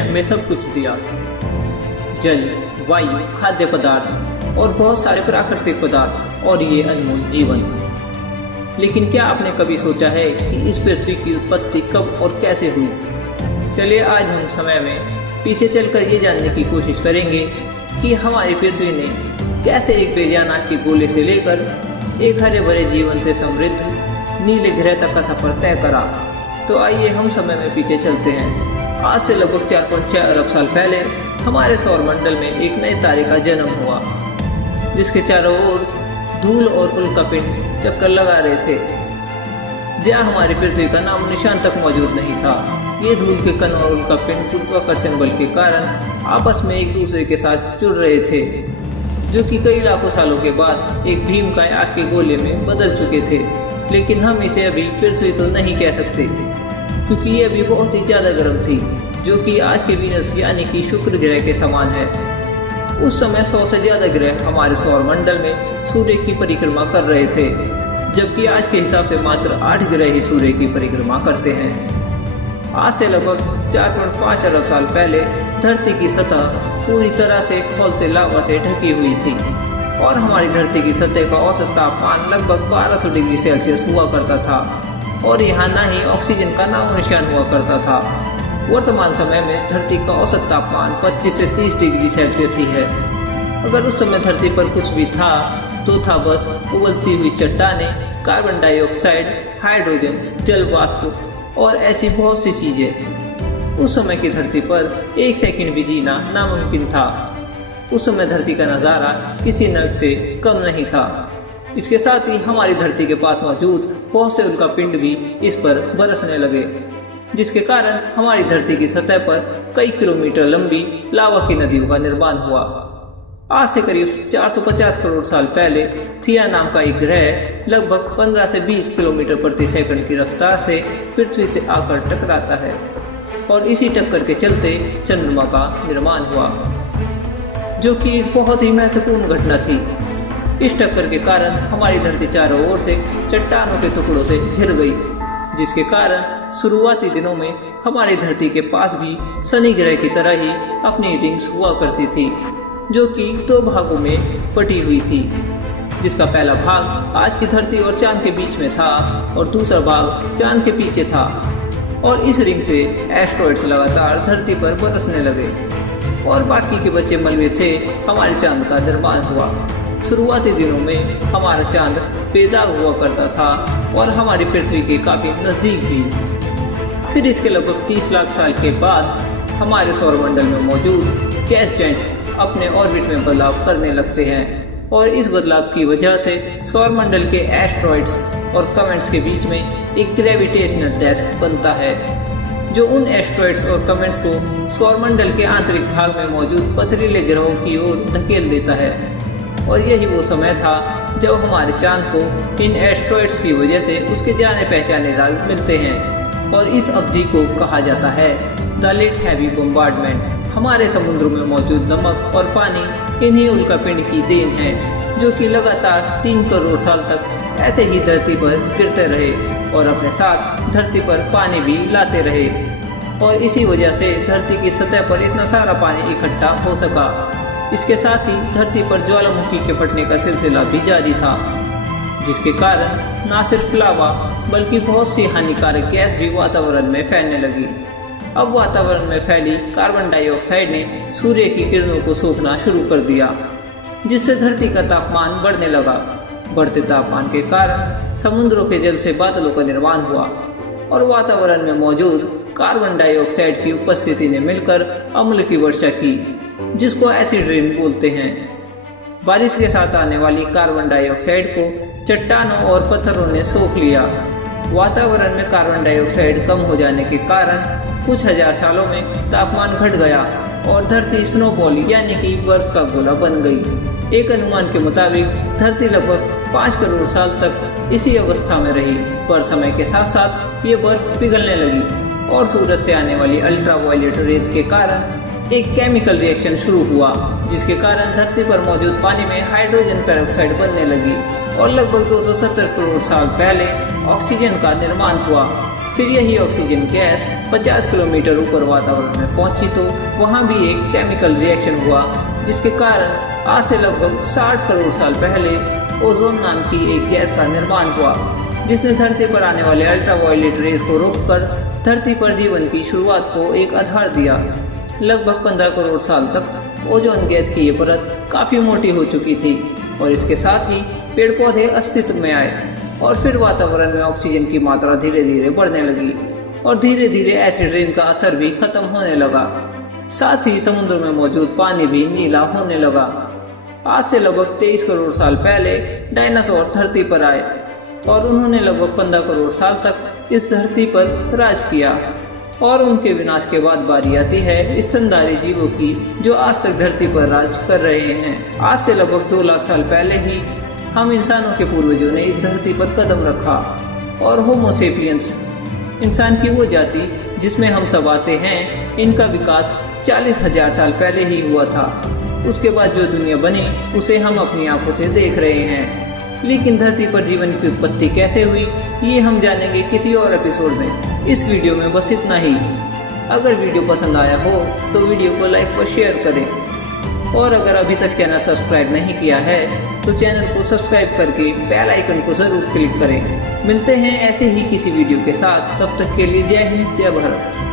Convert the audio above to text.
हमें सब कुछ दिया, जल, वायु, खाद्य पदार्थ और बहुत सारे प्राकृतिक पदार्थ और ये अनमोल जीवन। लेकिन क्या आपने कभी सोचा है कि इस पृथ्वी की उत्पत्ति कब और कैसे हुई? चलिए आज हम समय में पीछे चलकर ये जानने की कोशिश करेंगे कि हमारी पृथ्वी ने कैसे एक बेजान आग के गोले से लेकर एक हरे भरे जीवन से समृद्ध नीले ग्रह तक का सफर तय करा। तो आइए हम समय में पीछे चलते हैं। आज से लगभग 4.6 अरब साल पहले हमारे सौरमंडल में एक नए तारे का जन्म हुआ, जिसके चारों ओर धूल और उल्कापिंड चक्कर लगा रहे थे, जहाँ हमारी पृथ्वी का नाम निशान तक मौजूद नहीं था। ये धूल के कण और उल्कापिंड गुरुत्वाकर्षण बल के कारण आपस में एक दूसरे के साथ जुड़ रहे थे, जो कि कई लाखों सालों के बाद एक भीमकाय आग के गोले में बदल चुके थे। लेकिन हम इसे अभी पृथ्वी तो नहीं कह सकते, क्योंकि ये अभी बहुत ही ज्यादा गर्म थी, जो कि आज के वीनस यानी कि शुक्र ग्रह के समान है। उस समय 100 से ज्यादा ग्रह हमारे सौरमंडल में सूर्य की परिक्रमा कर रहे थे, जबकि आज के हिसाब से मात्र 8 ग्रह ही सूर्य की परिक्रमा करते हैं। आज से लगभग 4.5 अरब साल पहले धरती की सतह पूरी तरह से खौलते लावा से ढकी हुई थी और हमारी धरती की सतह का औसत तापमान लगभग 1200 डिग्री सेल्सियस हुआ करता था और यहाँ ना ही ऑक्सीजन का नामो निशान हुआ करता था। वर्तमान समय में धरती का औसत तापमान 25 से 30 डिग्री सेल्सियस ही है। अगर उस समय धरती पर कुछ भी था तो था बस उबलती हुई चट्टानें, कार्बन डाइऑक्साइड, हाइड्रोजन, जल वाष्प और ऐसी बहुत सी चीजें। उस समय की धरती पर एक सेकंड भी जीना नामुमकिन था। उस समय धरती का नजारा किसी नर्क से कम नहीं था। इसके साथ ही हमारी धरती के पास मौजूद बहुत से उल्कापिंड भी इस पर बरसने लगे, जिसके कारण हमारी धरती की सतह पर कई किलोमीटर लंबी लावा की नदियों का निर्माण हुआ। आज से करीब 450 करोड़ साल पहले थिया नाम का एक ग्रह लगभग 15 से 20 किलोमीटर प्रति सेकंड की रफ्तार से पृथ्वी से आकर टकराता है और इसी टक्कर के चलते चंद्रमा का निर्माण हुआ, जो कि एक बहुत ही महत्वपूर्ण घटना थी। इस टक्कर के कारण हमारी धरती चारों ओर से चट्टानों के टुकड़ों से घिर गई, जिसके कारण शुरुआती दिनों में हमारी धरती के पास भी शनि ग्रह की तरह ही अपनी रिंग्स हुआ करती थी, जो कि 2 भागों में बटी हुई थी, जिसका पहला भाग आज की धरती और चांद के बीच में था और दूसरा भाग चांद के पीछे था। और इस रिंग से एस्ट्रॉइड्स लगातार धरती पर बरसने लगे और बाकी के बचे मलबे से हमारे चांद का निर्माण हुआ। शुरुआती दिनों में हमारा चांद बेदाग हुआ करता था और हमारी पृथ्वी के काफी नजदीक भी। फिर इसके लगभग 30 लाख साल के बाद हमारे सौरमंडल में मौजूद गैस जेंट अपने ऑर्बिट में बदलाव करने लगते हैं और इस बदलाव की वजह से सौरमंडल के एस्ट्रॉइड्स और कमेंट्स के बीच में एक ग्रेविटेशनल डेस्क बनता है, जो उन एस्ट्रॉइड्स और कमेंट्स को सौरमंडल के आंतरिक भाग में मौजूद पथरीले ग्रहों की ओर धकेल देता है। और यही वो समय था जब हमारे चांद को इन एस्ट्रॉइड्स की वजह से उसके जाने पहचाने राग मिलते हैं और इस अवधि को कहा जाता है द लेट हैवी बम्बार्डमेंट। हमारे समुद्रों में मौजूद नमक और पानी इन्हीं उल्कापिंड की देन है, जो कि लगातार 3 करोड़ साल तक ऐसे ही धरती पर गिरते रहे और अपने साथ धरती पर पानी भी लाते रहे और इसी वजह से धरती की सतह पर इतना सारा पानी इकट्ठा हो सका। इसके साथ ही धरती पर ज्वालामुखी के फटने का सिलसिला भी जारी था, जिसके कारण न सिर्फ लावा बल्कि बहुत सी हानिकारक गैस भी वातावरण में फैलने लगी। अब वातावरण में फैली कार्बन डाइऑक्साइड ने सूर्य की किरणों को सोखना शुरू कर दिया, जिससे धरती का तापमान बढ़ने लगा। बढ़ते तापमान के कारण समुद्रों के जल से बादलों का निर्माण हुआ और वातावरण में मौजूद कार्बन डाइऑक्साइड की उपस्थिति ने मिलकर अम्ल की वर्षा की, जिसको एसिड रेन बोलते हैं। बारिश के साथ आने वाली कार्बन डाइऑक्साइड को चट्टानों और पत्थरों ने सोख लिया। वातावरण में कार्बन डाइऑक्साइड कम हो जाने के कारण कुछ हजार सालों में तापमान घट गया और धरती स्नोबॉल यानी कि बर्फ का गोला बन गई। एक अनुमान के मुताबिक धरती लगभग 5 करोड़ साल तक इसी अवस्था में रही, पर समय के साथ साथ ये बर्फ पिघलने लगी और सूरज से आने वाली अल्ट्रावायलेट रेज के कारण एक केमिकल रिएक्शन शुरू हुआ, जिसके कारण धरती पर मौजूद पानी में हाइड्रोजन पेरोक्साइड बनने लगी और लगभग 270 करोड़ साल पहले ऑक्सीजन का निर्माण हुआ। फिर यही ऑक्सीजन गैस 50 किलोमीटर ऊपर वातावरण में पहुंची तो वहां भी एक केमिकल रिएक्शन हुआ, जिसके कारण आज से लगभग 60 करोड़ साल पहले ओजोन नाम की एक गैस का निर्माण हुआ, जिसने धरती पर आने वाले अल्ट्रावायलेट रेज को रोककर धरती पर जीवन की शुरुआत को एक आधार दिया। लगभग 15 करोड़ साल तक ओजोन गैस की ये परत काफी मोटी हो चुकी थी और इसके साथ ही पेड़ पौधे अस्तित्व में आए और फिर वातावरण में ऑक्सीजन की मात्रा धीरे धीरे बढ़ने लगी और धीरे धीरे एसिड रेन का असर भी खत्म होने लगा। साथ ही समुद्र में मौजूद पानी भी नीला होने लगा। आज से लगभग 23 करोड़ साल पहले डायनासोर धरती पर आए और उन्होंने लगभग 15 करोड़ साल तक इस धरती पर राज किया और उनके विनाश के बाद बारी आती है स्तनधारी जीवों की, जो आज तक धरती पर राज कर रहे हैं। आज से लगभग 2 लाख साल पहले ही हम इंसानों के पूर्वजों ने इस धरती पर कदम रखा और होमो सेपियंस, इंसान की वो जाति जिसमें हम सब आते हैं, इनका विकास 40,000 साल पहले ही हुआ था। उसके बाद जो दुनिया बनी उसे हम अपनी आंखों से देख रहे हैं, लेकिन धरती पर जीवन की उत्पत्ति कैसे हुई ये हम जानेंगे किसी और एपिसोड में। इस वीडियो में बस इतना ही। अगर वीडियो पसंद आया हो तो वीडियो को लाइक व शेयर करें और अगर अभी तक चैनल सब्सक्राइब नहीं किया है तो चैनल को सब्सक्राइब करके बेल आइकन को जरूर क्लिक करें। मिलते हैं ऐसे ही किसी वीडियो के साथ, तब तक के लिए जय हिंद जय भारत।